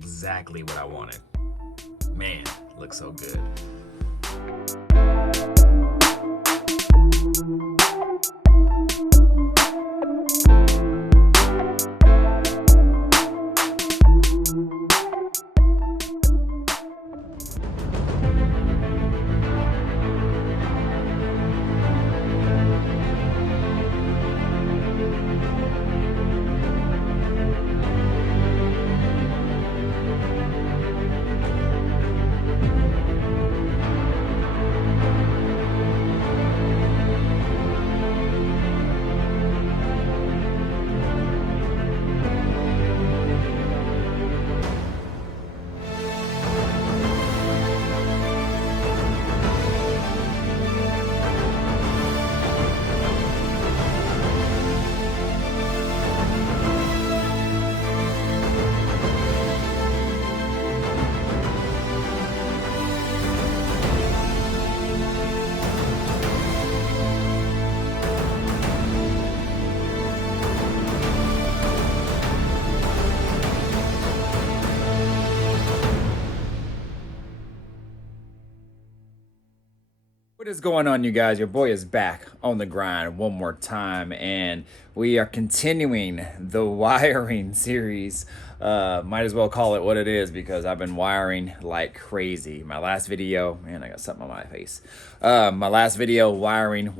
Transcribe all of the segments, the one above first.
exactly what I wanted. Man, looks so good. What is going on, you guys? Your boy is back on the grind one more time, and we are continuing the wiring series. Might as well call it what it is because I've been wiring like crazy. My last video, man, I got something on my face. My last video, wiring,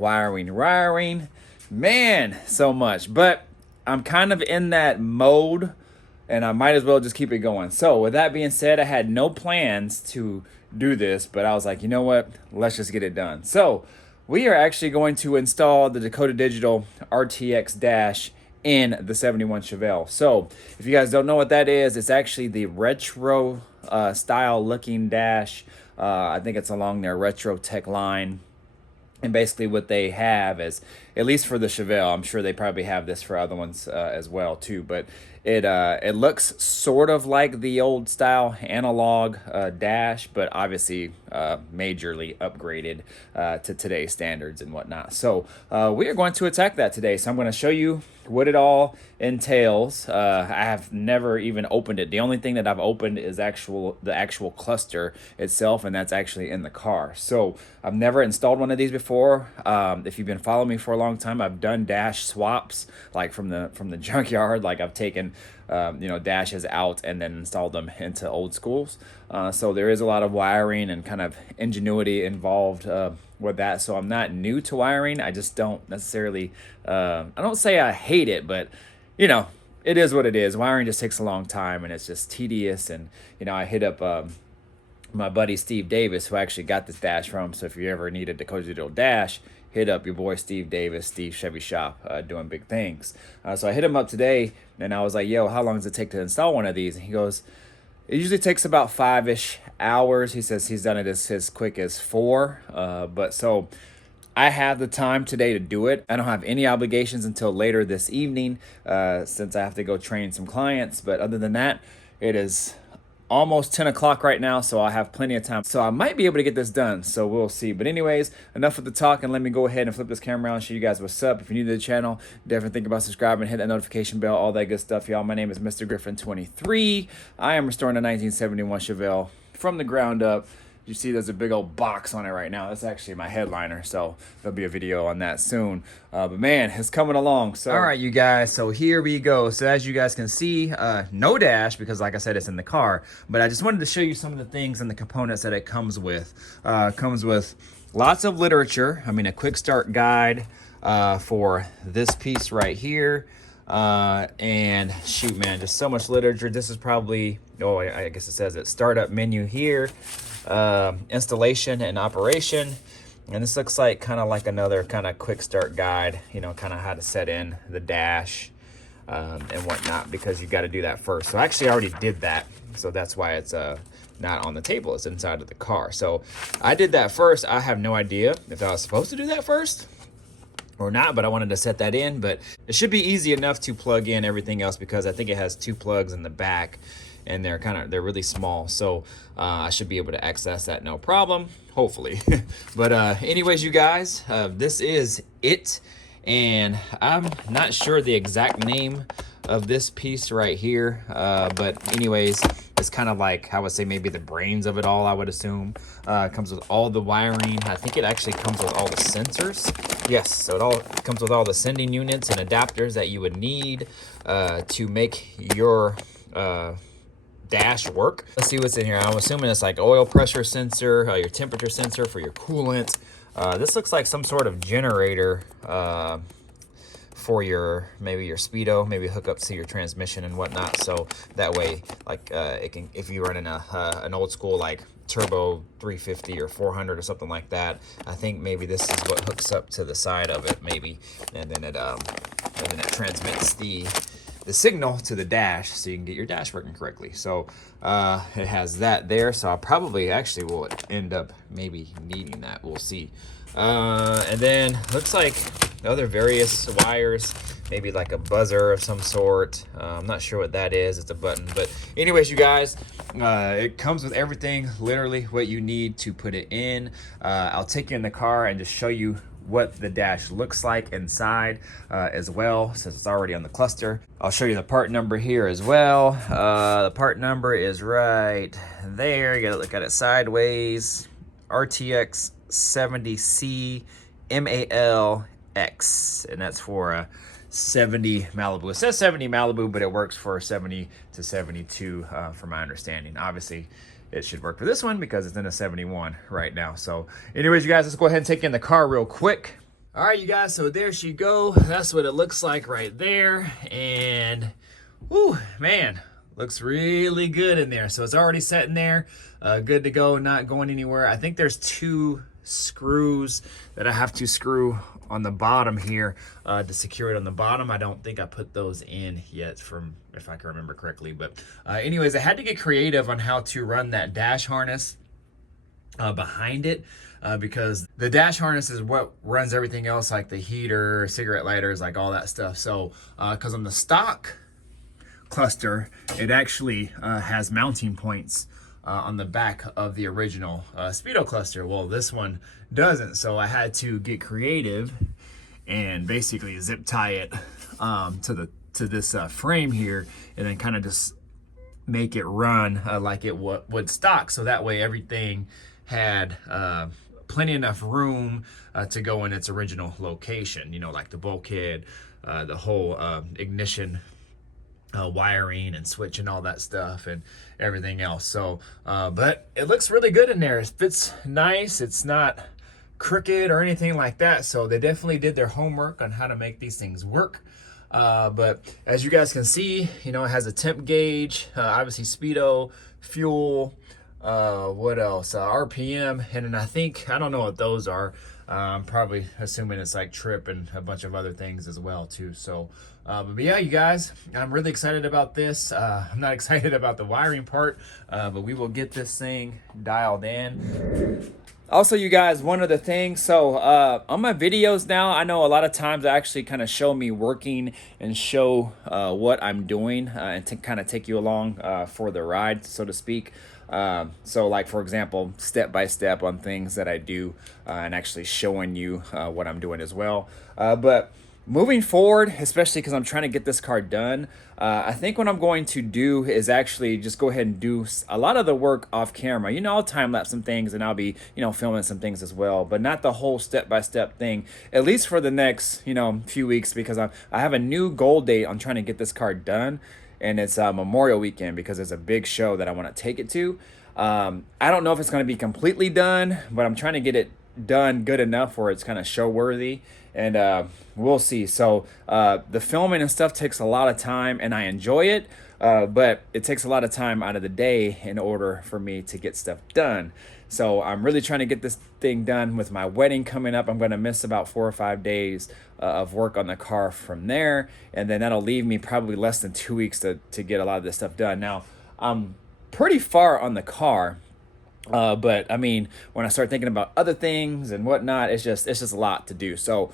man, so much. But I'm kind of in that mode, and I might as well just keep it going. So with that being said, I had no plans to do this, but I was like, you know what, let's just get it done. So we are actually going to install the Dakota Digital RTX dash in the 71 Chevelle. So if you guys don't know what that is, it's actually the retro style looking dash. I think it's along their retro tech line. And basically what they have is, at least for the Chevelle, I'm sure they probably have this for other ones as well too, but it looks sort of like the old style analog dash, but obviously majorly upgraded to today's standards and whatnot. So we are going to attack that today. So I'm going to show you what it all entails. I have never even opened it. The only thing that I've opened is the actual cluster itself, and that's actually in the car. So I've never installed one of these before. If you've been following me for a long time, I've done dash swaps, like from the junkyard. Like I've taken dashes out and then installed them into old schools. So there is a lot of wiring and kind of ingenuity involved with that. So I'm not new to wiring. I just don't necessarily, I don't say I hate it, but it is what it is. Wiring just takes a long time and it's just tedious. And, I hit up my buddy Steve Davis, who I actually got this dash from. So if you ever need a Dakota Digital dash, hit up your boy Steve Davis, Steve Chevy Shop, doing big things. So I hit him up today and I was like, yo, how long does it take to install one of these? And he goes, it usually takes about 5-ish hours. He says he's done it as quick as 4. But so I have the time today to do it. I don't have any obligations until later this evening since I have to go train some clients. But other than that, it is almost 10 o'clock right now, so I have plenty of time. So I might be able to get this done, so we'll see. But anyways, enough of the talk, and let me go ahead and flip this camera around and show you guys what's up. If you're new to the channel, definitely think about subscribing, hit that notification bell, all that good stuff, y'all. My name is Mr. Griffin 23. I am restoring a 1971 Chevelle from the ground up. You see there's a big old box on it right now. That's actually my headliner, so there'll be a video on that soon. But man, it's coming along. So all right, you guys, so here we go. So as you guys can see, no dash because like I said, it's in the car. But I just wanted to show you some of the things and the components that it comes with. Comes with lots of literature. I mean, a quick start guide for this piece right here. And shoot, man, just so much literature. This is probably, I guess it says it, startup menu here, installation and operation. And this looks like kind of like another kind of quick start guide, kind of how to set in the dash and whatnot, because you got to do that first. So I actually already did that. So that's why it's not on the table. It's inside of the car. So I did that first. I have no idea if I was supposed to do that first or not, but I wanted to set that in. But it should be easy enough to plug in everything else because I think it has 2 plugs in the back and they're really small. So I should be able to access that no problem, hopefully. But anyways, you guys, this is it. And I'm not sure the exact name of this piece right here. But anyways, is kind of like, I would say, maybe the brains of it all, I would assume. It comes with all the wiring. I think it actually comes with all the sensors. Yes, so it all comes with all the sending units and adapters that you would need to make your dash work. Let's see what's in here. I'm assuming it's like oil pressure sensor, your temperature sensor for your coolant. This looks like some sort of generator for your, maybe your speedo, maybe hook up to your transmission and whatnot. So that way, like it can, if you're running an old school like turbo 350 or 400 or something like that, I think maybe this is what hooks up to the side of it, maybe, and then it transmits the signal to the dash so you can get your dash working correctly. So it has that there, so I probably actually will end up maybe needing that. We'll see. And then looks like other various wires, maybe like a buzzer of some sort. I'm not sure what that is. It's a button, but anyways, you guys, it comes with everything, literally what you need to put it in. I'll take you in the car and just show you what the dash looks like inside as well, since it's already on the cluster. I'll show you the part number here as well. The part number is right there. You gotta look at it sideways. RTX 70C MALX, and that's for a 70 Malibu. It says 70 Malibu, but it works for 70 to 72 from my understanding. Obviously, it should work for this one because it's in a 71 right now. So anyways, you guys, let's go ahead and take in the car real quick. All right, you guys, so there she go. That's what it looks like right there. And, whoo, man, looks really good in there. So it's already sitting there, good to go, not going anywhere. I think there's 2 screws that I have to screw on the bottom here to secure it on the bottom. I don't think I put those in yet, from if I can remember correctly. But anyways, I had to get creative on how to run that dash harness behind it because the dash harness is what runs everything else, like the heater, cigarette lighters, like all that stuff. So because on the stock cluster, it actually has mounting points on the back of the original Speedo cluster. Well, this one doesn't, so I had to get creative and basically zip tie it to this frame here, and then kind of just make it run like it would stock, so that way everything had plenty enough room to go in its original location, you know, like the bulkhead, the whole ignition wiring and switch and all that stuff and everything else. So but it looks really good in there. It fits nice. It's not crooked or anything like that, so they definitely did their homework on how to make these things work. But as you guys can see, you know, it has a temp gauge, obviously speedo, fuel, what else, RPM, and then I don't know what those are. I'm probably assuming it's like trip and a bunch of other things as well too. So but yeah, you guys, I'm really excited about this. I'm not excited about the wiring part, but we will get this thing dialed in. Also, you guys, one other thing. So on my videos now, I know a lot of times I actually kind of show me working and show what I'm doing and to kind of take you along for the ride, so to speak. So like, for example, step by step on things that I do and actually showing you what I'm doing as well. But moving forward, especially because I'm trying to get this car done, I think what I'm going to do is actually just go ahead and do a lot of the work off camera. You know, I'll time lapse some things and I'll be, you know, filming some things as well, but not the whole step-by-step thing, at least for the next, you know, few weeks, because I have a new goal date on trying to get this car done, and it's Memorial weekend because there's a big show that I want to take it to. I don't know if it's going to be completely done, but I'm trying to get it done good enough where it's kind of show worthy, and we'll see. So the filming and stuff takes a lot of time, and I enjoy it, but it takes a lot of time out of the day in order for me to get stuff done. So I'm really trying to get this thing done with my wedding coming up. I'm going to miss about 4 or 5 days of work on the car from there, and then that'll leave me probably less than 2 weeks to get a lot of this stuff done. Now, I'm pretty far on the car. But I mean, when I start thinking about other things and whatnot, it's just a lot to do. So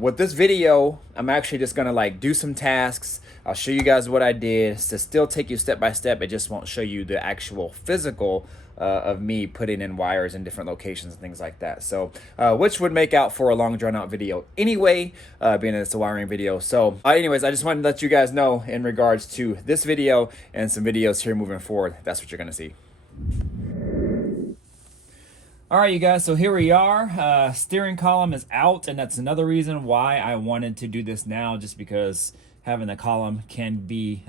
with this video, I'm actually just gonna like do some tasks. I'll show you guys what I did to still take you step by step. It just won't show you the actual physical of me putting in wires in different locations and things like that. So which would make out for a long drawn out video anyway, being that it's a wiring video. So anyways, I just wanted to let you guys know in regards to this video and some videos here moving forward, that's what you're gonna see. All right, you guys, so here we are. Steering column is out, and that's another reason why I wanted to do this now, just because having the column can be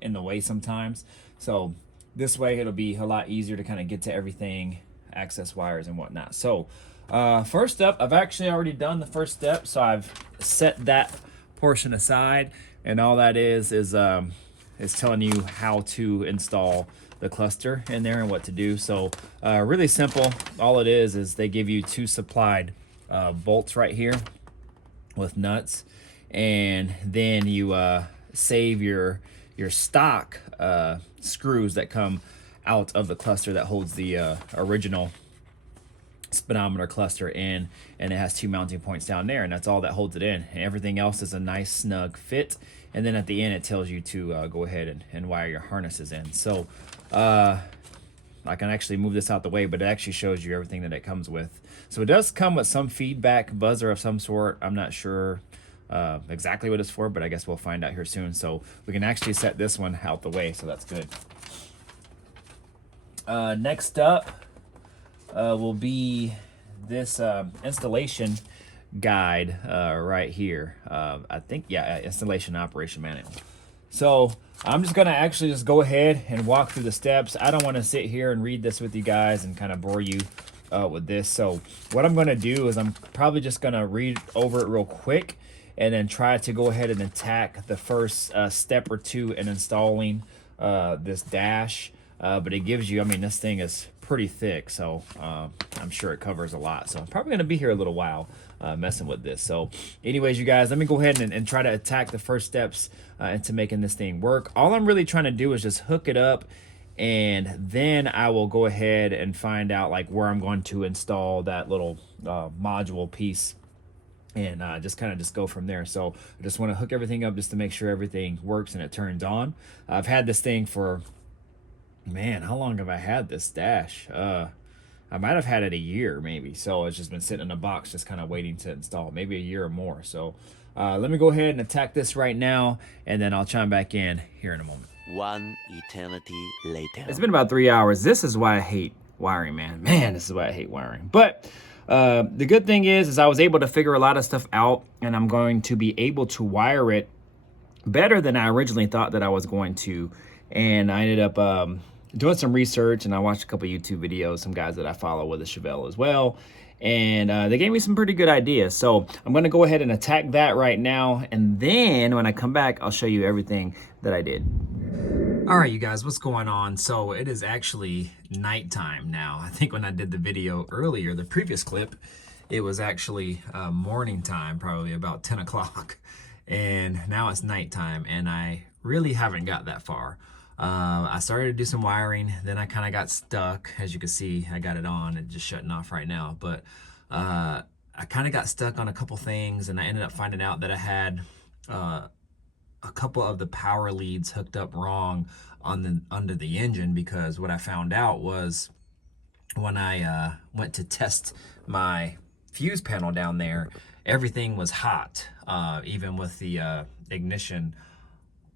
in the way sometimes. So this way it'll be a lot easier to kind of get to everything, access wires and whatnot. So first up, I've actually already done the first step, so I've set that portion aside, and all that is telling you how to install the cluster in there and what to do. So really simple. All it is they give you two supplied bolts right here with nuts, and then you save your stock screws that come out of the cluster that holds the original speedometer cluster in, and it has two mounting points down there, and that's all that holds it in, and everything else is a nice snug fit. And then at the end it tells you to go ahead and wire your harnesses in. So I can actually move this out the way, but it actually shows you everything that it comes with. So it does come with some feedback buzzer of some sort. I'm not sure exactly what it's for, but I guess we'll find out here soon. So we can actually set this one out the way, so that's good. Next up will be this installation guide right here. I think, yeah, installation operation manual. So I'm just gonna actually just go ahead and walk through the steps. I don't want to sit here and read this with you guys and kind of bore you with this. So what I'm gonna do is I'm probably just gonna read over it real quick and then try to go ahead and attack the first step or two in installing this dash. But it gives you, I mean, this thing is pretty thick, so I'm sure it covers a lot. So I'm probably gonna be here a little while messing with this. So anyways, you guys, let me go ahead and try to attack the first steps into making this thing work. All I'm really trying to do is just hook it up, and then I will go ahead and find out like where I'm going to install that little module piece, and just kind of just go from there. So I just want to hook everything up just to make sure everything works and it turns on. I've had this thing for, man, how long have I had this dash? I might have had it a year maybe. So it's just been sitting in a box just kind of waiting to install, maybe a year or more. So let me go ahead and attack this right now, and then I'll chime back in here in a moment. One eternity later. It's been about 3 hours. This is why I hate wiring, man. Man, this is why I hate wiring. But the good thing is I was able to figure a lot of stuff out, and I'm going to be able to wire it better than I originally thought that I was going to. And I ended up doing some research, and I watched a couple YouTube videos, some guys that I follow with a Chevelle as well, and they gave me some pretty good ideas. So I'm going to go ahead and attack that right now, and then when I come back, I'll show you everything that I did. All right, you guys, what's going on? So it is actually nighttime now. I think when I did the video earlier, the previous clip, it was actually morning time, probably about 10 o'clock, and now it's nighttime, and I really haven't got that far. I started to do some wiring, then I kind of got stuck. As you can see, I got it on and just shutting off right now, but I kind of got stuck on a couple things, and I ended up finding out that I had a couple of the power leads hooked up wrong on under the engine, because what I found out was when I went to test my fuse panel down there, everything was hot, even with the ignition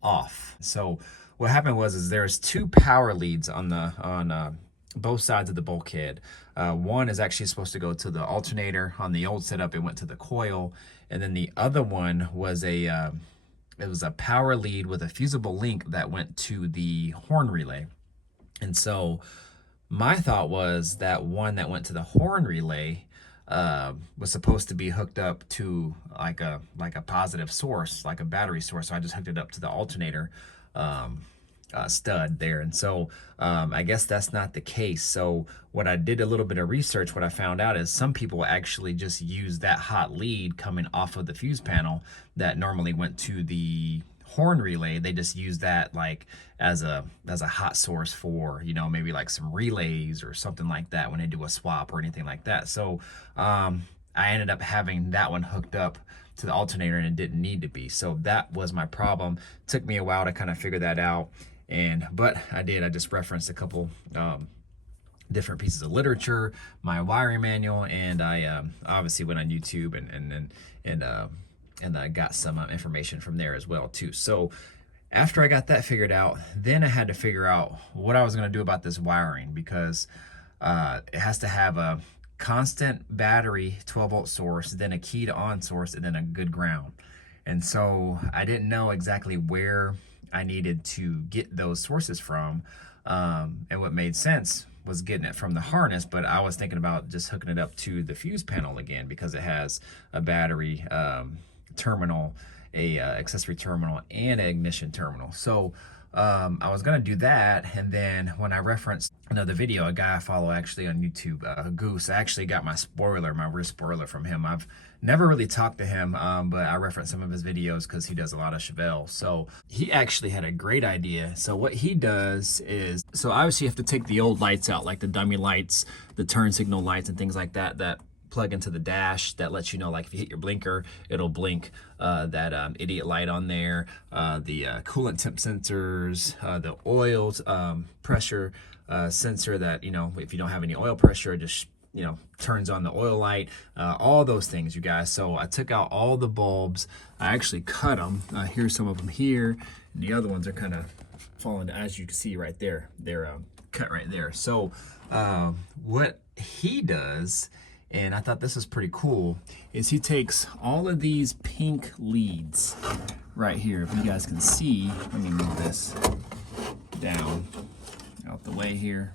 off. So what happened was there's two power leads on both sides of the bulkhead. One is actually supposed to go to the alternator. On the old setup, it went to the coil, and then the other one was it was a power lead with a fusible link that went to the horn relay. And so my thought was that one that went to the horn relay was supposed to be hooked up to like a positive source, like a battery source. So I just hooked it up to the alternator stud there. And so I guess that's not the case. So what I did a little bit of research, what I found out is some people actually just use that hot lead coming off of the fuse panel that normally went to the horn relay. They just use that like as a hot source for, you know, maybe like some relays or something like that when they do a swap or anything like that. So I ended up having that one hooked up to the alternator, and it didn't need to be. So that was my problem. Took me a while to kind of figure that out, but I did. I just referenced a couple different pieces of literature, my wiring manual, and I obviously went on YouTube and I got some information from there as well too. So after I got that figured out, then I had to figure out what I was going to do about this wiring, because it has to have a constant battery 12-volt source, then a key to on source, and then a good ground. And so I didn't know exactly where I needed to get those sources from, and what made sense was getting it from the harness, but I was thinking about just hooking it up to the fuse panel again, because it has a battery terminal, a accessory terminal, and an ignition terminal. So I was gonna do that, and then when I referenced another video, a guy I follow actually on YouTube, Goose, I actually got my rear spoiler from him. I've never really talked to him, but I referenced some of his videos because he does a lot of Chevelle. So he actually had a great idea. So what he does is, so obviously you have to take the old lights out, like the dummy lights, the turn signal lights, and things like that, that plug into the dash that lets you know, like if you hit your blinker, it'll blink that idiot light on there, the coolant temp sensors, the oil pressure sensor that, you know, if you don't have any oil pressure, it just, you know, turns on the oil light, all those things, you guys. So I took out all the bulbs. I actually cut them. Here's some of them here, and the other ones are kind of falling, as you can see right there. They're cut right there. So what he does, and I thought this was pretty cool, is he takes all of these pink leads right here. If you guys can see, let me move this down out the way here.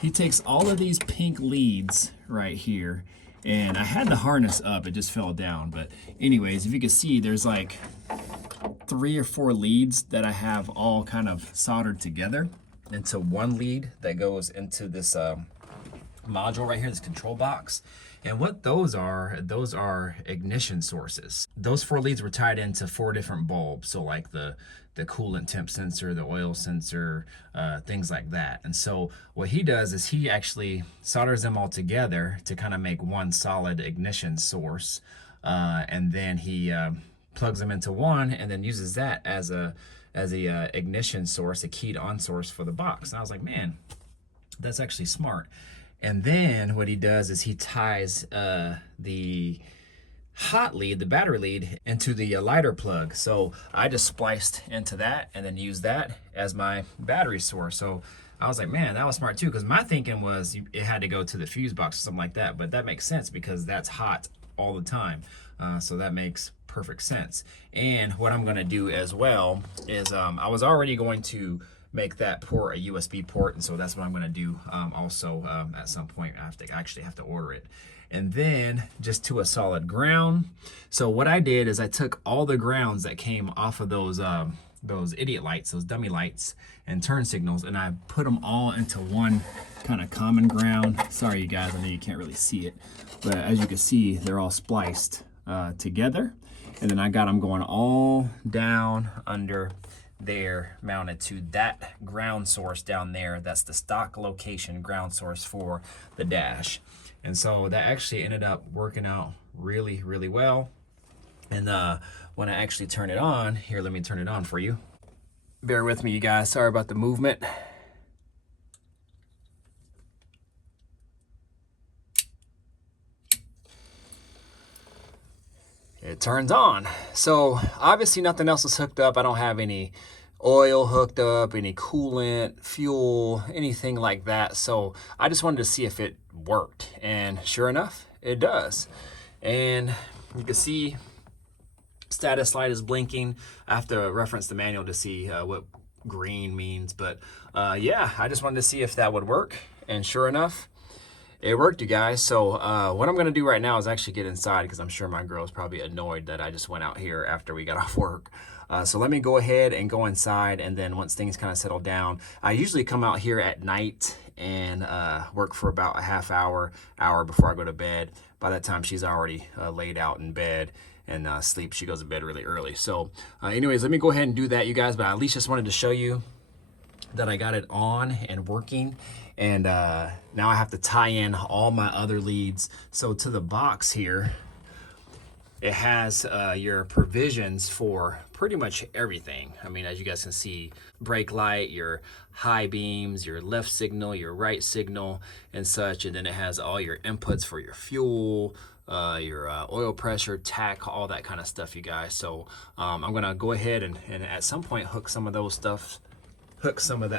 He takes all of these pink leads right here, and I had the harness up, it just fell down. But anyways, if you can see, there's like 3 or 4 leads that I have all kind of soldered together into one lead that goes into this module right here, this control box. And what those are ignition sources. Those 4 leads were tied into 4 different bulbs. So like the coolant temp sensor, the oil sensor, things like that. And so what he does is he actually solders them all together to kind of make one solid ignition source. And then he plugs them into one, and then uses that as a ignition source, a keyed on source for the box. And I was like, man, that's actually smart. And then what he does is he ties the hot lead, the battery lead, into the lighter plug. So I just spliced into that and then used that as my battery source. So I was like, man, that was smart too, because my thinking was it had to go to the fuse box or something like that, but that makes sense because that's hot all the time. So that makes perfect sense. And what I'm gonna do as well is I was already going to make that port a USB port, and so that's what I'm going to do also at some point. I have to order it. And then just to a solid ground. So what I did is I took all the grounds that came off of those idiot lights, those dummy lights and turn signals, and I put them all into one kind of common ground. Sorry you guys, I know you can't really see it, but as you can see, they're all spliced together. And then I got them going all down under there, mounted to that ground source down there. That's the stock location ground source for the dash. And so that actually ended up working out really, really well. And when I actually turn it on, here, let me turn it on for you. Bear with me, you guys. Sorry about the movement. It turns on. So obviously nothing else is hooked up. I don't have any oil hooked up, any coolant, fuel, anything like that. So I just wanted to see if it worked, and sure enough, it does. And you can see status light is blinking. I have to reference the manual to see what green means, but yeah, I just wanted to see if that would work, and sure enough, it worked, you guys. So what I'm gonna do right now is actually get inside, because I'm sure my girl is probably annoyed that I just went out here after we got off work. So let me go ahead and go inside, and then once things kind of settle down, I usually come out here at night and work for about a half hour before I go to bed. By that time, she's already laid out in bed. and sleep. She goes to bed really early. So anyways, let me go ahead and do that, you guys, but I at least just wanted to show you that I got it on and working. And now I have to tie in all my other leads. So to the box here, it has your provisions for pretty much everything. I mean, as you guys can see, brake light, your high beams, your left signal, your right signal, and such. And then it has all your inputs for your fuel, your oil pressure, tack, all that kind of stuff, you guys. So I'm gonna go ahead and at some point hook some of that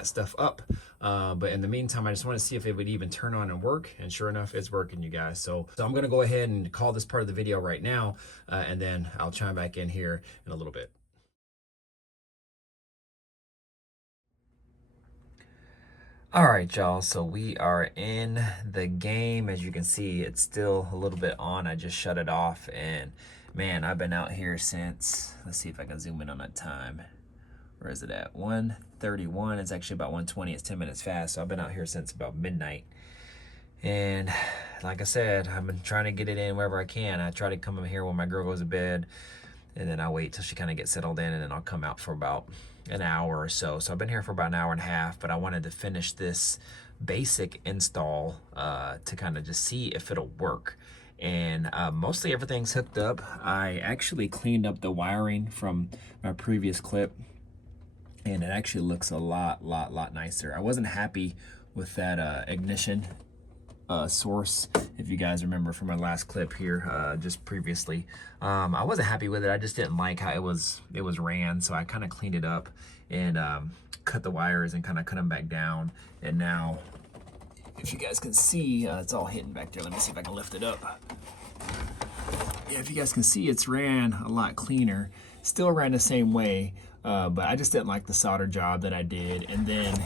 stuff up. But in the meantime, I just want to see if it would even turn on and work. And sure enough, it's working, you guys. So I'm going to go ahead and call this part of the video right now. And then I'll chime back in here in a little bit. All right, y'all. So we are in the game. As you can see, it's still a little bit on. I just shut it off. And man, I've been out here since, let's see if I can zoom in on that time. Where is it at? 1:31. It's actually about 1:20. It's 10 minutes fast. So I've been out here since about midnight. And like I said, I've been trying to get it in wherever I can. I try to come in here when my girl goes to bed, and then I wait till she kind of gets settled in, and then I'll come out for about an hour or so. So I've been here for about an hour and a half, but I wanted to finish this basic install to kind of just see if it'll work. And mostly everything's hooked up. I actually cleaned up the wiring from my previous clip, and it actually looks a lot nicer. I wasn't happy with that ignition source. If you guys remember from my last clip here, just previously, I wasn't happy with it. I just didn't like how it was ran. So I kind of cleaned it up and cut the wires and kind of cut them back down. And now, if you guys can see, it's all hidden back there. Let me see if I can lift it up. Yeah, if you guys can see, it's ran a lot cleaner. Still ran the same way. But I just didn't like the solder job that I did. And then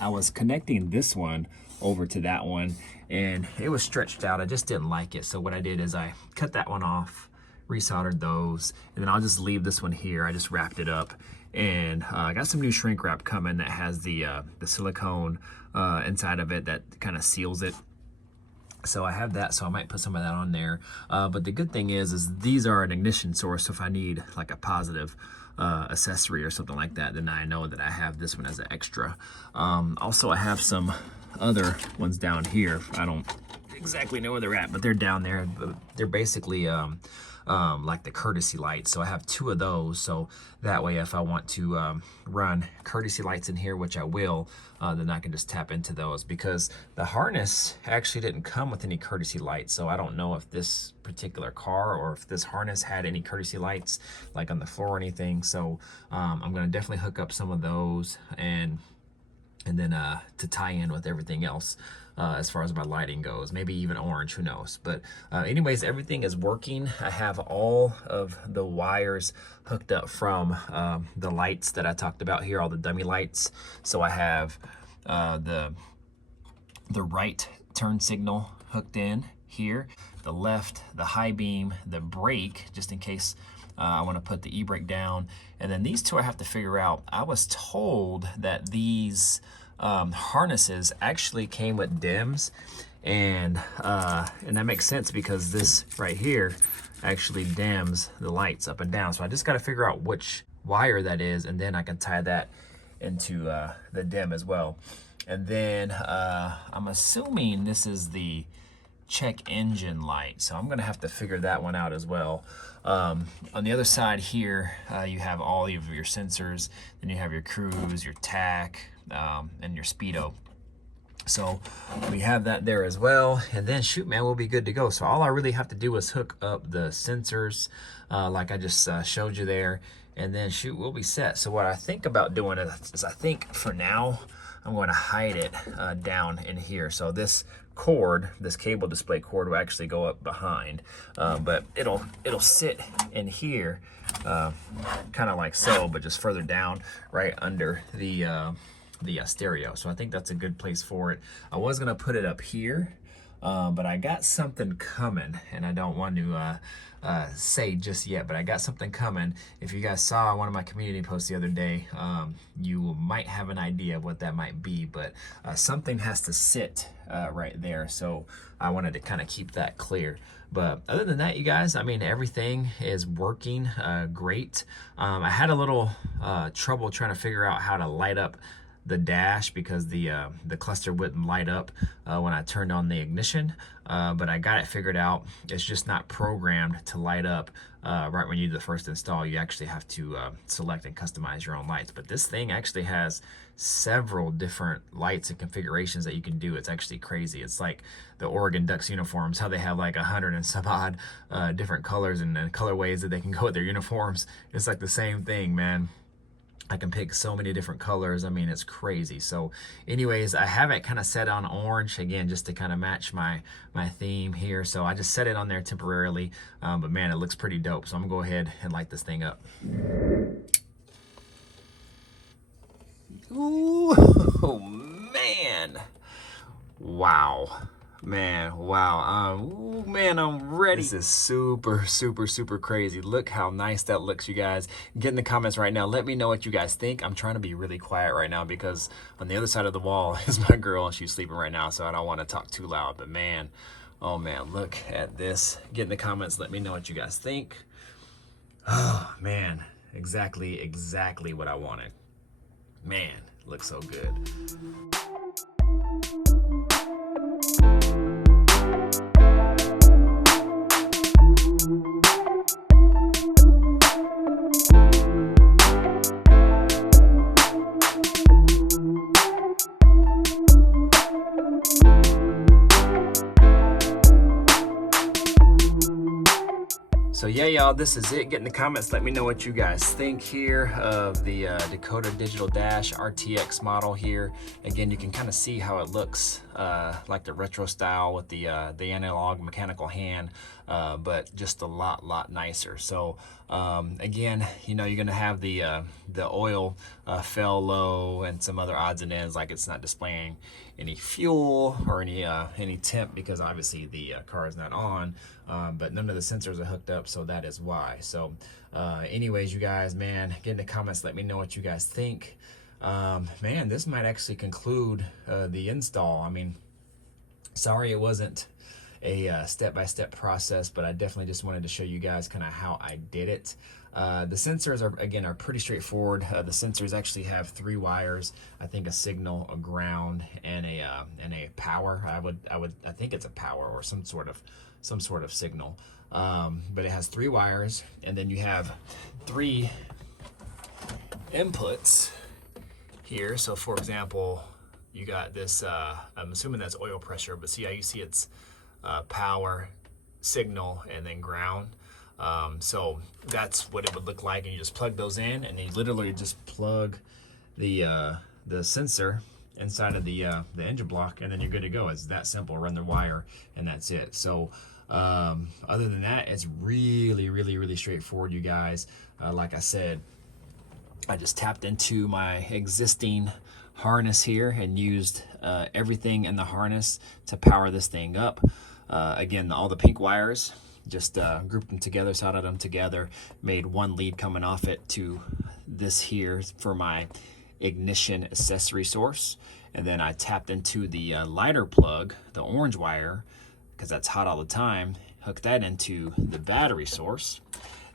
I was connecting this one over to that one, and it was stretched out. I just didn't like it. So what I did is I cut that one off, resoldered those, and then I'll just leave this one here. I just wrapped it up, and I got some new shrink wrap coming that has the silicone inside of it that kind of seals it. So I have that, so I might put some of that on there. But the good thing is these are an ignition source. So if I need like a positive accessory or something like that, then I know that I have this one as an extra. Also, I have some other ones down here. I don't exactly know where they're at, but they're down there. They're basically like the courtesy lights. So I have 2 of those. So that way, if I want to run courtesy lights in here, which I will, then I can just tap into those, because the harness actually didn't come with any courtesy lights. So I don't know if this particular car or if this harness had any courtesy lights like on the floor or anything. So I'm going to definitely hook up some of those and then to tie in with everything else as far as my lighting goes, maybe even orange, who knows. But anyways, everything is working. I have all of the wires hooked up from the lights that I talked about here, all the dummy lights. So I have the right turn signal hooked in here, the left, the high beam, the brake, just in case I want to put the e-brake down. And then these 2 I have to figure out. I was told that these harnesses actually came with DIMMs, and that makes sense because this right here actually dims the lights up and down. So I just got to figure out which wire that is, and then I can tie that into the DIMM as well. And then I'm assuming this is the check engine light, so I'm gonna have to figure that one out as well. On the other side here, you have all of your sensors, then you have your cruise, your tack, and your speedo. So we have that there as well, and then shoot, man, we'll be good to go. So all I really have to do is hook up the sensors like I just showed you there, and then shoot, we'll be set. So what I think about doing is I think for now I'm going to hide it down in here. So this cord, this cable display cord, will actually go up behind, but it'll sit in here kind of like so, but just further down right under the stereo. So I think that's a good place for it. I was gonna put it up here, but I got something coming, and I don't want to say just yet, but I got something coming. If you guys saw one of my community posts the other day, you might have an idea of what that might be, but something has to sit right there, so I wanted to kind of keep that clear. But other than that, you guys, I mean, everything is working great. I had a little trouble trying to figure out how to light up the dash because the cluster wouldn't light up when I turned on the ignition, but I got it figured out. It's just not programmed to light up right when you do the first install. You actually have to select and customize your own lights, but this thing actually has several different lights and configurations that you can do. It's actually crazy. It's like the Oregon Ducks uniforms, how they have like 100 and some odd different colors and colorways that they can go with their uniforms. It's like the same thing, man. I can pick so many different colors. I mean, it's crazy. So anyways, I have it kind of set on orange again, just to kind of match my theme here. So I just set it on there temporarily, but man, it looks pretty dope. So I'm gonna go ahead and light this thing up. Ooh, man. Wow. Man, wow. Ooh, man, I'm ready. This is super, super, super crazy. Look how nice that looks, you guys. Get in the comments right now. Let me know what you guys think. I'm trying to be really quiet right now because on the other side of the wall is my girl, and she's sleeping right now, so I don't want to talk too loud. But man, oh man, look at this. Get in the comments. Let me know what you guys think. Oh, man. Exactly what I wanted. Man, looks so good. So yeah, y'all, this is it. Get in the comments. Let me know what you guys think here of the Dakota Digital RTX model here. Again, you can kind of see how it looks like the retro style with the analog mechanical hand, but just a lot nicer. So again, you know, you're gonna have the oil fell low and some other odds and ends, like it's not displaying any fuel or any temp because obviously the car is not on, but none of the sensors are hooked up, so that is why. So anyways, you guys, man, get in the comments, let me know what you guys think. Man, this might actually conclude the install. I mean, sorry it wasn't a step-by-step process, but I definitely just wanted to show you guys kind of how I did it. The sensors are pretty straightforward. The sensors actually have 3 wires. I think a signal, a ground, and a power. I think it's a power or some sort of signal. But it has 3 wires, and then you have 3 inputs here. So for example, you got this, I'm assuming that's oil pressure, but see how you see it's power, signal, and then ground. So that's what it would look like, and you just plug those in, and you literally just plug the sensor inside of the engine block, and then you're good to go. It's that simple. Run the wire, and that's it. So other than that, it's really straightforward, you guys. Like I said, I just tapped into my existing harness here and used everything in the harness to power this thing up. Again, all the pink wires, just grouped them together, soldered them together, made one lead coming off it to this here for my ignition accessory source. And then I tapped into the lighter plug, the orange wire, because that's hot all the time, hooked that into the battery source.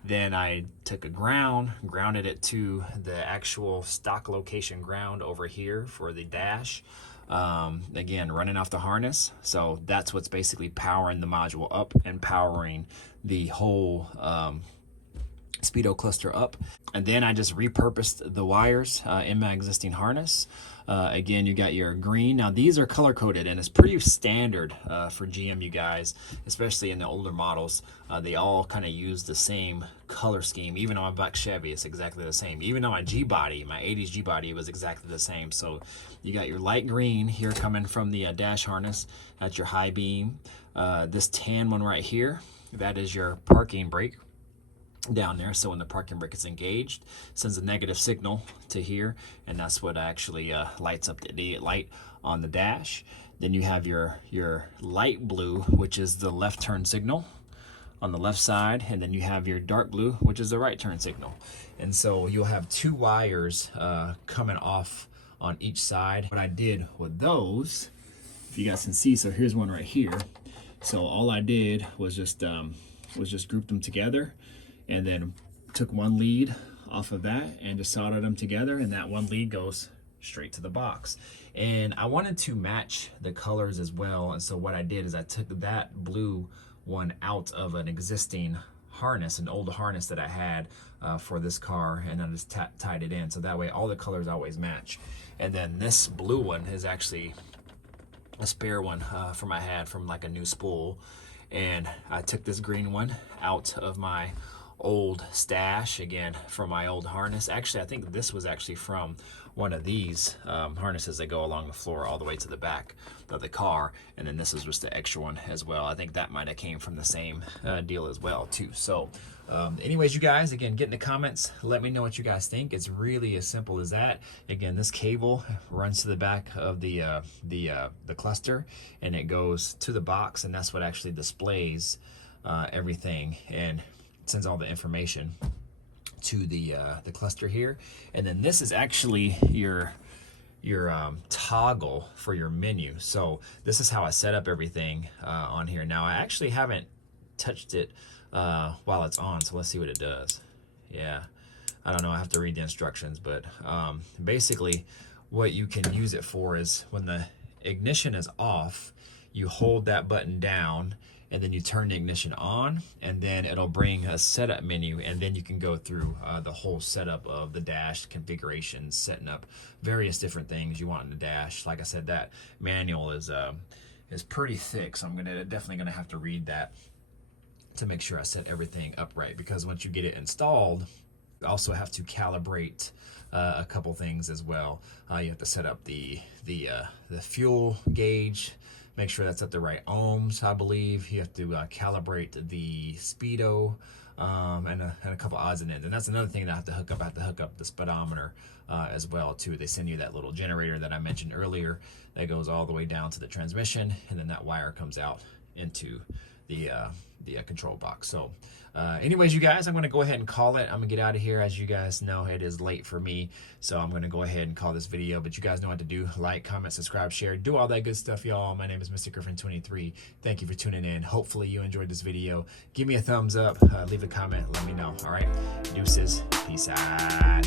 Then I took a grounded it to the actual stock location ground over here for the dash. Again, running off the harness. So that's what's basically powering the module up and powering the whole speedo cluster up. And then I just repurposed the wires in my existing harness. Again, you got your green. Now these are color coded, and it's pretty standard for GM, you guys, especially in the older models. They all kind of use the same color scheme. Even on my black Chevy, it's exactly the same. Even on my G-body, my 80s G-body, was exactly the same. So you got your light green here coming from the dash harness. That's your high beam. This tan one right here, that is your parking brake. down there. So when the parking brake is engaged, sends a negative signal to here, and that's what actually lights up the idiot light on the dash. Then you have your light blue, which is the left turn signal on the left side, and then you have your dark blue, which is the right turn signal. And so you'll have 2 wires coming off on each side. What I did with those, if you guys can see, so here's one right here. So all I did was just group them together, and then took one lead off of that and just soldered them together, and that one lead goes straight to the box. And I wanted to match the colors as well, and so what I did is I took that blue one out of an existing harness, an old harness that I had for this car, and I just tied it in, so that way all the colors always match. And then this blue one is actually a spare one from I had from like a new spool, and I took this green one out of my old stash, again from my old harness. Actually, I think this was actually from one of these harnesses that go along the floor all the way to the back of the car, and then this is just the extra one as well. I think that might have came from the same deal as well too. So anyways, you guys, again, get in the comments, let me know what you guys think. It's really as simple as that. Again, this cable runs to the back of the cluster, and it goes to the box, and that's what actually displays everything and sends all the information to the cluster here. And then this is actually your toggle for your menu. So this is how I set up everything on here. Now I actually haven't touched it while it's on, so let's see what it does. Yeah, I don't know, I have to read the instructions, but basically what you can use it for is when the ignition is off, you hold that button down, and then you turn the ignition on, and then it'll bring a setup menu, and then you can go through the whole setup of the dash configurations, setting up various different things you want in the dash. Like I said, that manual is pretty thick, so I'm definitely gonna have to read that to make sure I set everything up right, because once you get it installed, you also have to calibrate a couple things as well. You have to set up the fuel gauge, make sure that's at the right ohms, I believe. You have to calibrate the speedo, and a couple odds and ends. And that's another thing that I have to hook up. I have to hook up the speedometer as well too. They send you that little generator that I mentioned earlier that goes all the way down to the transmission, and then that wire comes out into the control box. So anyways, you guys, I'm going to go ahead and call it. I'm going to get out of here. As you guys know, it is late for me, so I'm going to go ahead and call this video. But you guys know what to do: like, comment, subscribe, share, do all that good stuff, y'all. My name is Mr. Griffin 23. Thank you for tuning in. Hopefully you enjoyed this video. Give me a thumbs up, leave a comment, let me know. All right, deuces, peace out.